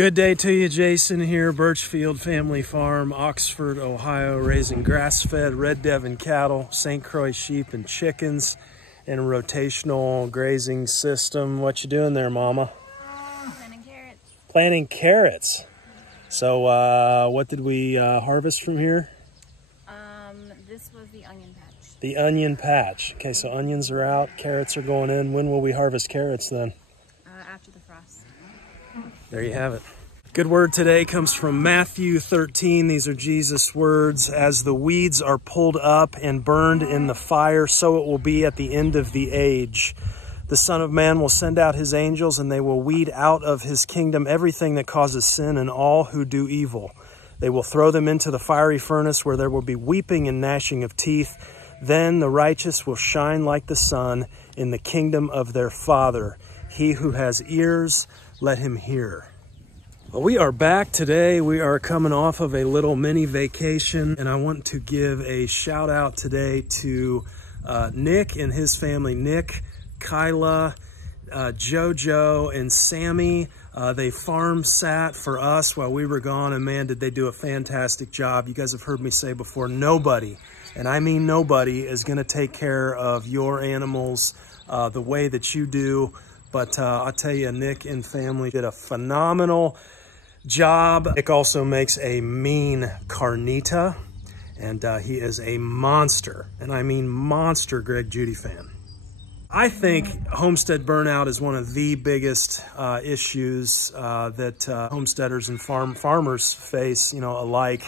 Good day to you, Jason here, Birchfield Family Farm, Oxford, Ohio, raising grass-fed Red Devon cattle, St Croix sheep and chickens, and a rotational grazing system. What you doing there, Mama? Planting carrots. Planting carrots. So what did we harvest from here? This was the onion patch. The onion patch. Okay, so onions are out, carrots are going in. When will we harvest carrots then? After the frost. There you have it. Good word today comes from Matthew 13. These are Jesus' words. As the weeds are pulled up and burned in the fire, so it will be at the end of the age. The Son of Man will send out his angels, and they will weed out of his kingdom everything that causes sin and all who do evil. They will throw them into the fiery furnace, where there will be weeping and gnashing of teeth. Then the righteous will shine like the sun in the kingdom of their Father. He who has ears, let him hear. Well, we are back today. We are coming off of a little mini vacation, and I want to give a shout out today to Nick and his family. Nick, Kyla, Jojo, and Sammy. They farm sat for us while we were gone, and man, did they do a fantastic job. You guys have heard me say before, nobody, and I mean nobody, is going to take care of your animals the way that you do. But I'll tell you, Nick and family did a phenomenal job. Nick also makes a mean carnita, and he is a monster, and I mean monster Greg Judy fan. I think homestead burnout is one of the biggest issues that homesteaders and farmers face, you know, alike.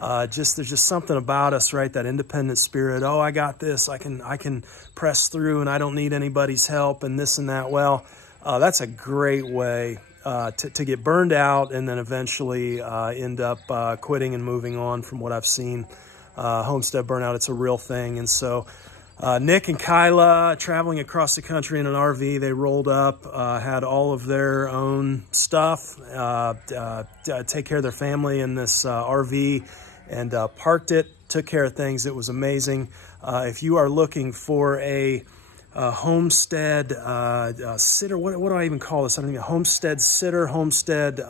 There's just something about us, right? That independent spirit. Oh, I got this. I can press through, and I don't need anybody's help, and this and that. Well, that's a great way to get burned out, and then eventually end up quitting and moving on. From what I've seen, homestead burnout, it's a real thing. And so Nick and Kyla, traveling across the country in an RV, they rolled up, had all of their own stuff, take care of their family in this RV, and parked it, took care of things. It was amazing. If you are looking for a homestead sitter, what do I even call this? I don't even, homestead sitter, homestead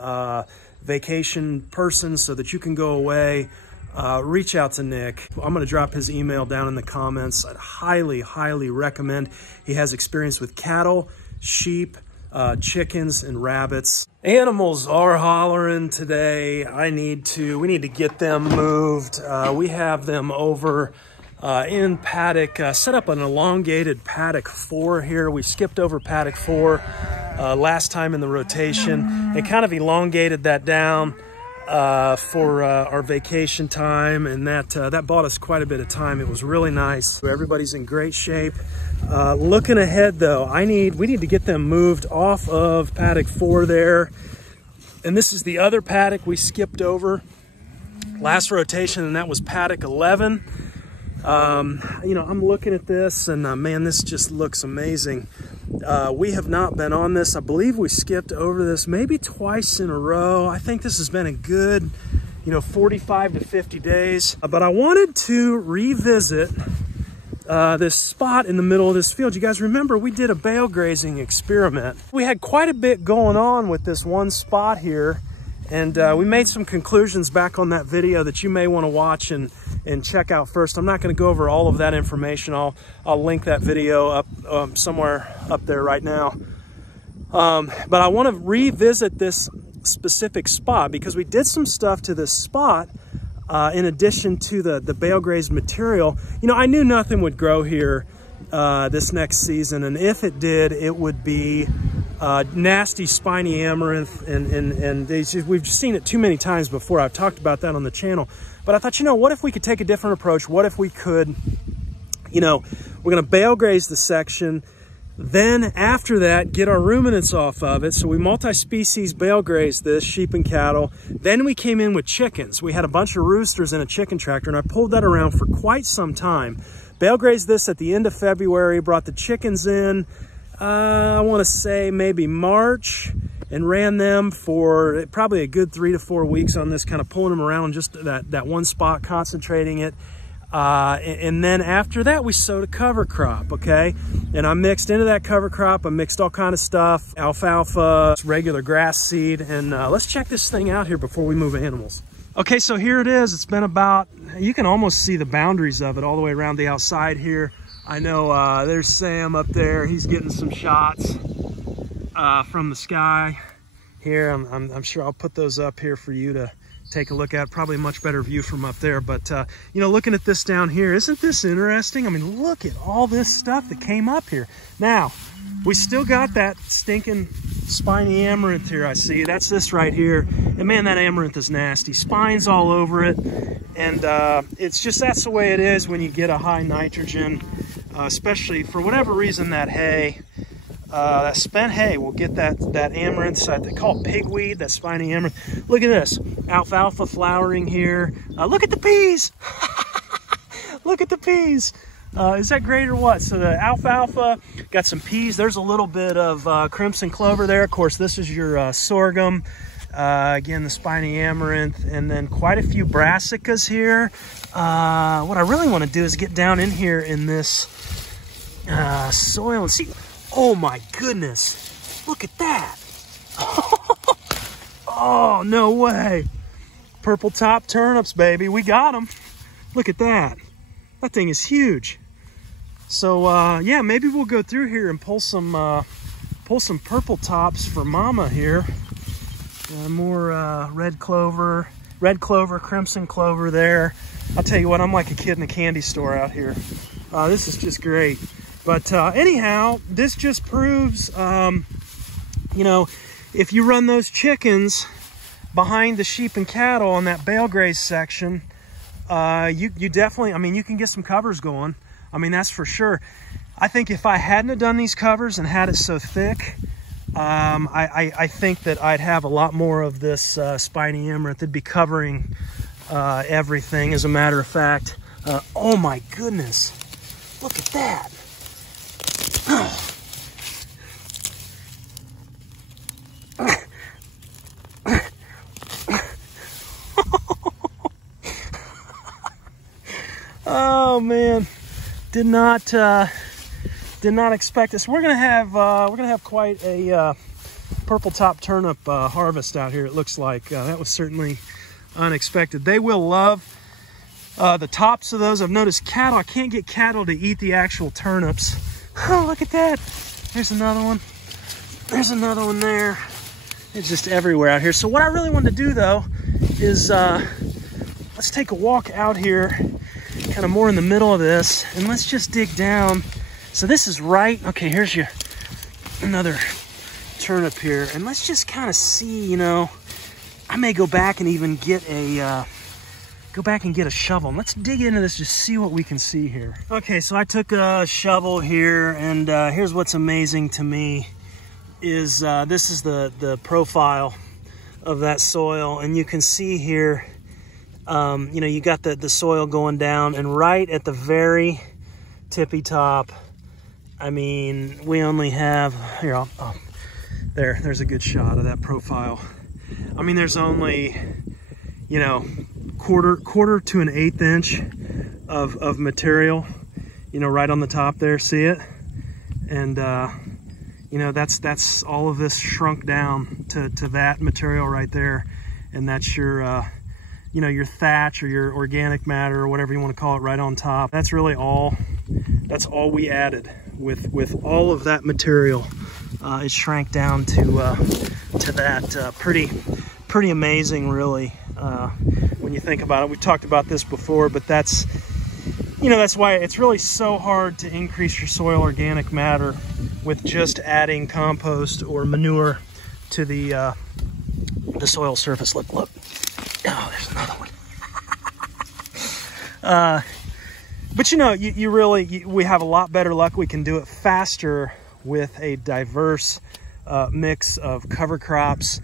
vacation person, so that you can go away, reach out to Nick. I'm going to drop his email down in the comments. I'd highly recommend. He has experience with cattle, sheep, chickens, and rabbits. Animals are hollering today. We need to get them moved. We have them over in Paddock, set up an elongated Paddock 4 here. We skipped over Paddock 4 last time in the rotation. It kind of elongated that down for our vacation time, and that bought us quite a bit of time. It was really nice. Everybody's in great shape. Looking ahead though, we need to get them moved off of Paddock 4 there. And this is the other paddock we skipped over last rotation, and that was Paddock 11. You know, I'm looking at this, and man, this just looks amazing. We have not been on this. I believe we skipped over this maybe twice in a row. I think this has been a good, 45 to 50 days. But I wanted to revisit this spot in the middle of this field. You guys remember we did a bale grazing experiment. We had quite a bit going on with this one spot here, and we made some conclusions back on that video that you may want to watch and check out first. I'm not going to go over all of that information. I'll link that video up somewhere up there right now. But I want to revisit this specific spot because we did some stuff to this spot in addition to the bale grazed material. I knew nothing would grow here this next season, and if it did, it would be nasty spiny amaranth, and we've seen it too many times before. I've talked about that on the channel. But I thought, what if we could take a different approach? What if we could, we're going to bale graze the section, then after that, get our ruminants off of it. So we multi-species bale grazed this, sheep and cattle. Then we came in with chickens. We had a bunch of roosters in a chicken tractor, and I pulled that around for quite some time. Bale grazed this at the end of February, brought the chickens in, I want to say maybe March, and ran them for probably a good 3 to 4 weeks on this, kind of pulling them around in just that one spot, concentrating it. And then after that, we sowed a cover crop, okay? And I mixed into that cover crop, I mixed all kind of stuff, alfalfa, regular grass seed, and let's check this thing out here before we move animals. Okay, so here it is. It's been about, you can almost see the boundaries of it all the way around the outside here. I know there's Sam up there. He's getting some shots from the sky here. I'm sure I'll put those up here for you to take a look at. Probably a much better view from up there, but you know, looking at this down here, isn't this interesting? I mean, look at all this stuff that came up here. Now we still got that stinking spiny amaranth here. I see that's this right here, and man, that amaranth is nasty. Spines all over it, and it's just, that's the way it is when you get a high nitrogen, especially for whatever reason. That hay, that spent hay will get that amaranth. They call it pigweed, that spiny amaranth. Look at this, alfalfa flowering here. Look at the peas. Look at the peas. Is that great or what? So the alfalfa got some peas. There's a little bit of crimson clover there. Of course, this is your sorghum. Again, the spiny amaranth, and then quite a few brassicas here. What I really want to do is get down in here in this soil and see. Oh my goodness, look at that. Oh, no way. Purple top turnips, baby. We got them. Look at that. That thing is huge. So yeah, maybe we'll go through here and pull some purple tops for Mama here. More red clover, crimson clover there. I'll tell you what, I'm like a kid in a candy store out here. This is just great. But anyhow, this just proves, you know, if you run those chickens behind the sheep and cattle on that Bale Grazed section, you definitely, I mean, you can get some covers going. I mean, that's for sure. I think if I hadn't have done these covers and had it so thick, I think that I'd have a lot more of this spiny amaranth. It'd be covering everything, as a matter of fact. Oh my goodness, look at that. Oh man, did not expect this. We're gonna have quite a purple top turnip harvest out here. It looks like that was certainly unexpected. They will love the tops of those. I've noticed cattle. I can't get cattle to eat the actual turnips. Oh, look at that. There's another one. There's another one there. It's just everywhere out here. So what I really want to do though is let's take a walk out here, kind of more in the middle of this, and let's just dig down. So this is right, okay, here's your another turnip here, and let's just kind of see, you know, I may go back and even get a shovel. And let's dig into this, just see what we can see here. Okay, so I took a shovel here, and here's what's amazing to me is this is the profile of that soil, and you can see here, you know, you got the soil going down, and right at the very tippy top, I mean, we only have, here, there's a good shot of that profile. I mean, there's only, you know, quarter to an 1/8 inch of material, you know, right on the top there, see it? And, you know, that's all of this shrunk down to that material right there. And that's your, you know, your thatch or your organic matter or whatever you want to call it right on top. That's really all, that's all we added with all of that material. It shrank down to that pretty amazing, really, when you think about it. We've talked about this before, but that's, you know, that's why it's really so hard to increase your soil organic matter with just adding compost or manure to the soil surface. Look. Oh, there's another one. But you know, you really, we have a lot better luck. We can do it faster with a diverse mix of cover crops.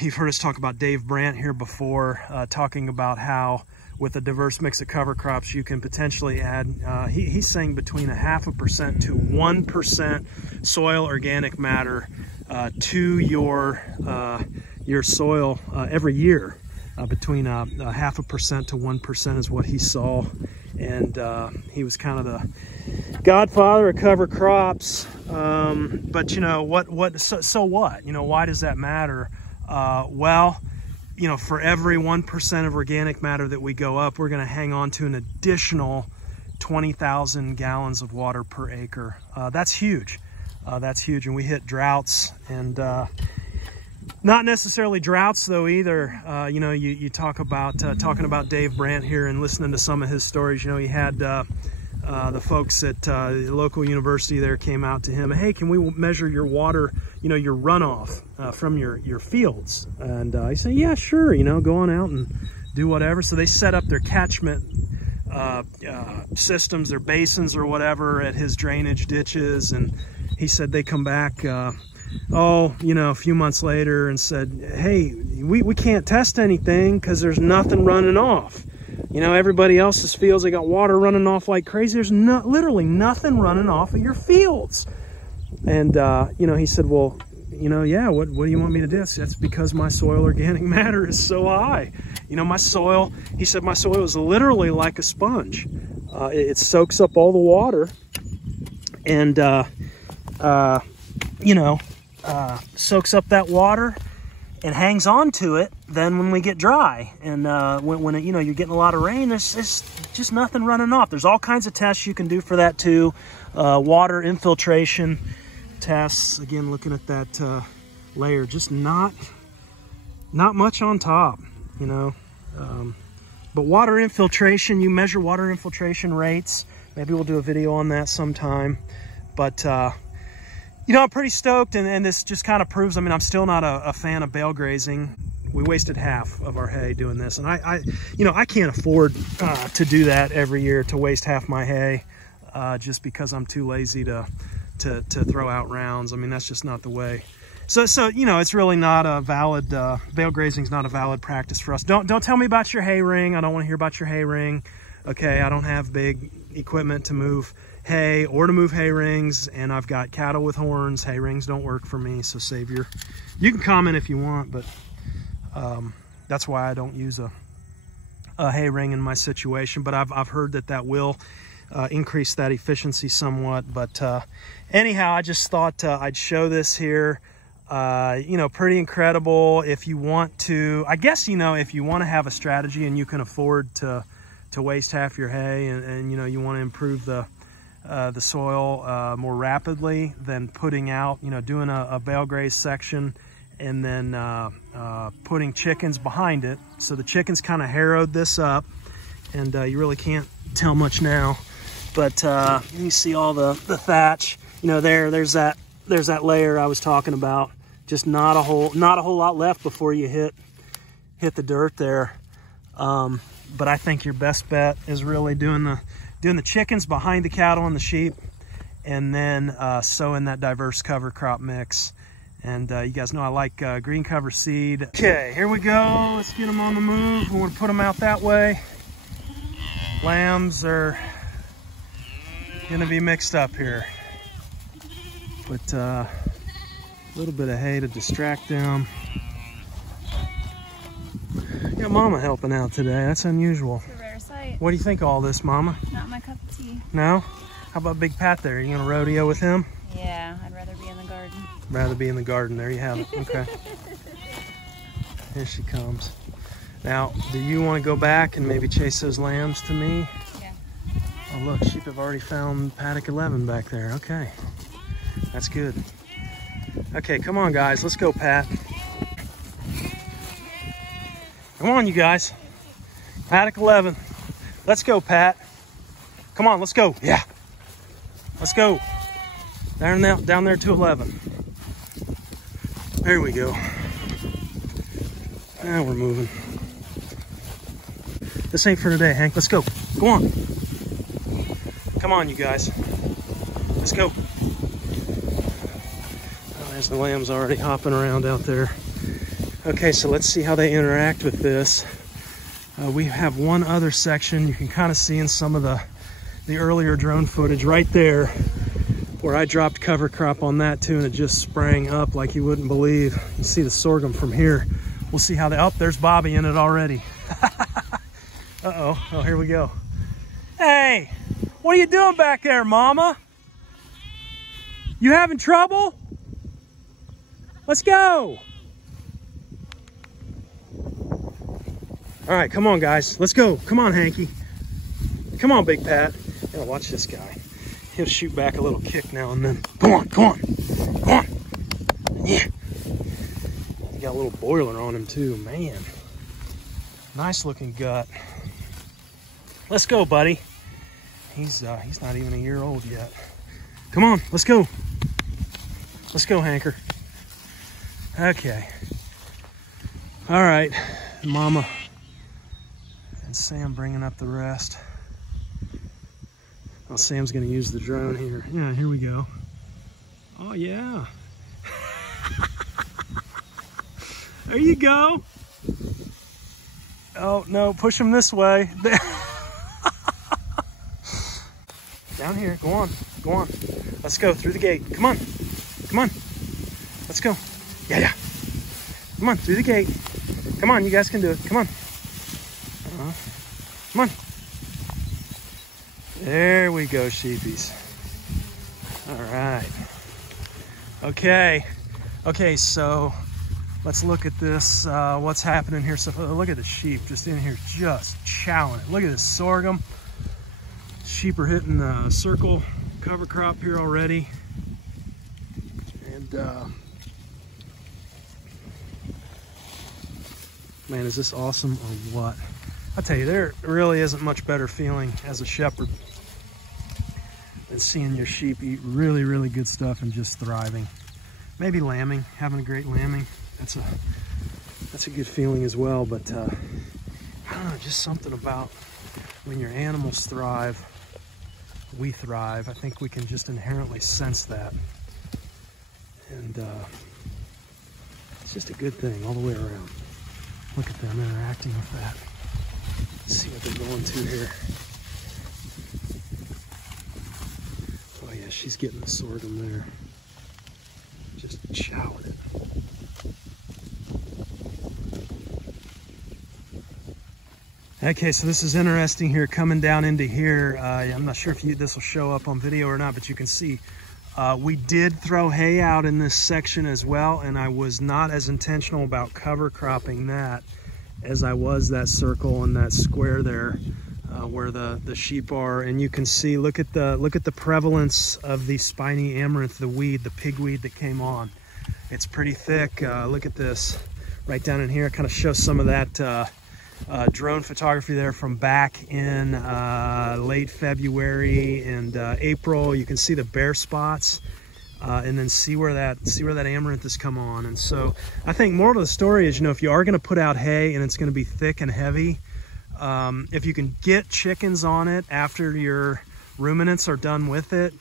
You've heard us talk about Dave Brandt here before, talking about how with a diverse mix of cover crops, you can potentially add, he's saying between 0.5% to 1% soil organic matter to your soil every year. between 0.5% to 1% is what he saw. And he was kind of the godfather of cover crops. But you know, so what? You know, why does that matter? Well, you know, for every 1% of organic matter that we go up, we're going to hang on to an additional 20,000 gallons of water per acre. That's huge. That's huge. And we hit droughts, and not necessarily droughts though either. You know, you talk about talking about Dave Brandt here and listening to some of his stories. You know, he had the folks at the local university there came out to him. Hey, can we measure your water, you know, your runoff from your fields? And he said, yeah, sure, you know, go on out and do whatever. So they set up their catchment systems, their basins or whatever at his drainage ditches. And he said they come back, oh, you know, a few months later and said, hey, we can't test anything because there's nothing running off. You know, everybody else's fields, they got water running off like crazy. There's literally nothing running off of your fields. And, you know, he said, well, you know, yeah, what do you want me to do? That's because my soil organic matter is so high. You know, my soil, he said, my soil is literally like a sponge. It soaks up all the water and, you know, soaks up that water and hangs on to it then when we get dry. And when it, you know, you're getting a lot of rain, there's just nothing running off. There's all kinds of tests you can do for that too. Water infiltration tests, again, looking at that layer, just not much on top, you know. But water infiltration, you measure water infiltration rates. Maybe we'll do a video on that sometime. But you know, I'm pretty stoked, and this just kind of proves, I mean, I'm still not a fan of bale grazing. We wasted half of our hay doing this, and you know, I can't afford to do that every year, to waste half my hay, just because I'm too lazy to throw out rounds. I mean, that's just not the way. So you know, it's really not a valid, bale grazing is not a valid practice for us. Don't tell me about your hay ring. I don't want to hear about your hay ring. Okay, I don't have big equipment to move hay or to move hay rings, and I've got cattle with horns. Hay rings don't work for me, so save your, you can comment if you want, but that's why I don't use a hay ring in my situation. But I've heard that will increase that efficiency somewhat. But anyhow, I just thought I'd show this here. You know, pretty incredible. If you want to, I guess, you know, if you want to have a strategy and you can afford to waste half your hay, and you know, you want to improve the soil more rapidly than putting out, you know, doing a bale grazed section and then putting chickens behind it. So the chickens kind of harrowed this up, and you really can't tell much now, but you see all the thatch, you know, there's that layer I was talking about. Just not a whole lot left before you hit the dirt there. But I think your best bet is really doing the chickens behind the cattle and the sheep, and then sowing that diverse cover crop mix. And you guys know I like green cover seed. Okay, here we go. Let's get them on the move. We want to put them out that way. Lambs are gonna be mixed up here. Put a little bit of hay to distract them. Got Mama helping out today. That's unusual. It's a rare sight. What do you think of all this, Mama? Not my cup of tea. No? How about Big Pat there? Are you gonna rodeo with him? Yeah, I'd rather be in the garden. Rather be in the garden. There you have it. Okay. Here she comes. Now, do you want to go back and maybe chase those lambs to me? Yeah. Oh look, sheep have already found Paddock 11 back there. Okay. That's good. Okay, come on guys, let's go, Pat. Come on, you guys. Paddock 11. Let's go, Pat. Come on, let's go. Yeah. Let's go. Down there to 11. There we go. Now we're moving. This ain't for today, Hank. Let's go. Go on. Come on, you guys. Let's go. Oh, there's the lambs already hopping around out there. Okay, so let's see how they interact with this. We have one other section. You can kind of see in some of the earlier drone footage right there where I dropped cover crop on that too, and it just sprang up like you wouldn't believe. You see the sorghum from here we'll see how there's Bobby in it already. Uh-oh, oh, here we go. Hey, what are you doing back there, Mama? You having trouble? Let's go. All right, come on, guys. Let's go. Come on, Hanky. Come on, Big Pat. Yeah, watch this guy. He'll shoot back a little kick now and then. Come on, come on, come on. Yeah. He got a little boiler on him too, man. Nice looking gut. Let's go, buddy. He's not even a year old yet. Come on, let's go. Let's go, Hanker. Okay. All right, Mama and Sam bringing up the rest. Oh, Sam's gonna use the drone here. Yeah, here we go. Oh yeah. There you go. Oh no, push him this way. Down here, go on, go on. Let's go through the gate. Come on, come on. Let's go. Yeah, yeah. Come on, through the gate. Come on, you guys can do it. Come on. Come on. There we go, sheepies. All right. Okay. Okay, so let's look at this, what's happening here. So look at the sheep just in here, just chowing it. Look at this sorghum. Sheep are hitting the circle cover crop here already. And man, is this awesome or what? I tell you, there really isn't much better feeling as a shepherd than seeing your sheep eat really, really good stuff and just thriving. Maybe lambing, having a great lambing. That's a good feeling as well. But I don't know, just something about when your animals thrive, we thrive. I think we can just inherently sense that. And it's just a good thing all the way around. Look at them interacting with that. Let's see what they're going to here. Oh yeah, she's getting the sorghum there. Just chowing it. Okay, so this is interesting here, coming down into here. I'm not sure if this will show up on video or not, but you can see we did throw hay out in this section as well, and I was not as intentional about cover cropping that as I was that circle and that square there where the sheep are. And you can see, look at the prevalence of the spiny amaranth, the weed, the pigweed that came on. It's pretty thick. Look at this right down in here. It kind of shows some of that drone photography there from back in late February and April. You can see the bare spots and then see where that amaranth has come on. And so I think moral of the story is, you know, if you are going to put out hay and it's going to be thick and heavy, if you can get chickens on it after your ruminants are done with it,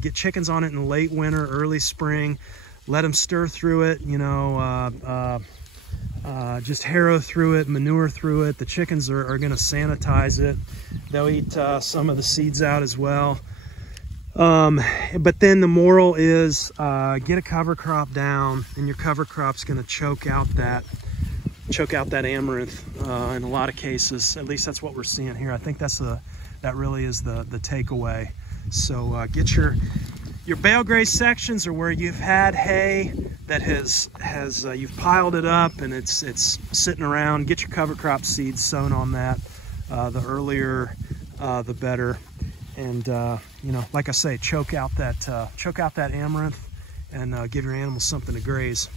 get chickens on it in late winter, early spring, let them stir through it, you know, just harrow through it, manure through it. The chickens are going to sanitize it. They'll eat some of the seeds out as well. But then the moral is get a cover crop down, and your cover crop's going to choke out that amaranth in a lot of cases. At least that's what we're seeing here. I think that really is the takeaway. So get your bale grazed sections, or where you've had hay that you've piled it up and it's sitting around. Get your cover crop seeds sown on that. The earlier, the better. And you know, like I say, choke out that amaranth and give your animals something to graze.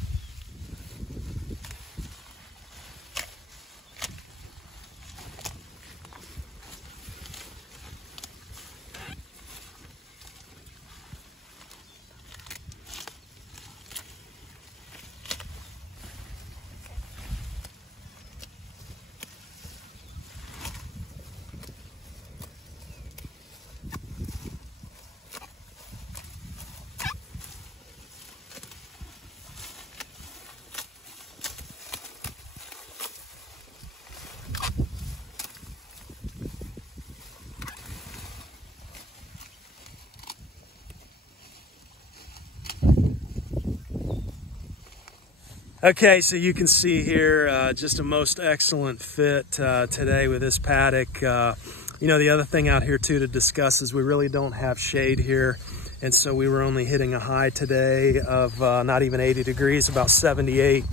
Okay, so you can see here just a most excellent fit today with this paddock. You know, the other thing out here too to discuss is we really don't have shade here. And so we were only hitting a high today of not even 80 degrees, about 78.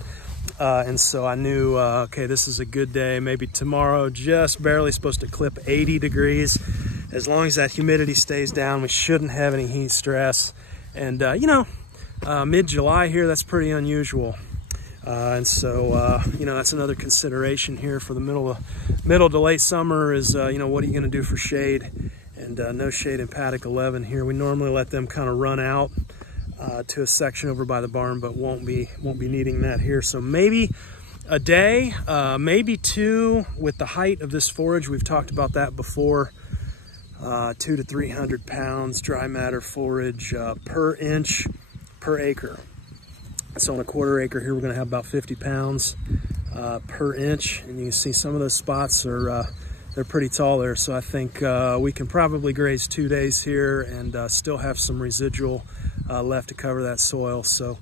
And so I knew, okay, this is a good day. Maybe tomorrow, just barely supposed to clip 80 degrees. As long as that humidity stays down, we shouldn't have any heat stress. And, you know, mid-July here, that's pretty unusual. And so, you know, that's another consideration here for the middle to late summer is, you know, what are you going to do for shade? And no shade in paddock 11 here. We normally let them kind of run out to a section over by the barn, but won't be needing that here. So maybe a day, maybe two with the height of this forage. We've talked about that before. 200 to 300 pounds dry matter forage per inch per acre. So on a quarter acre here, we're going to have about 50 pounds per inch, and you can see some of those spots are they're pretty tall there. So I think we can probably graze 2 days here and still have some residual left to cover that soil. So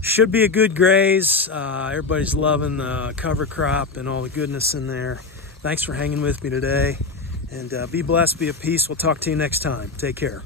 should be a good graze. Everybody's loving the cover crop and all the goodness in there. Thanks for hanging with me today, and be blessed, be at peace. We'll talk to you next time. Take care.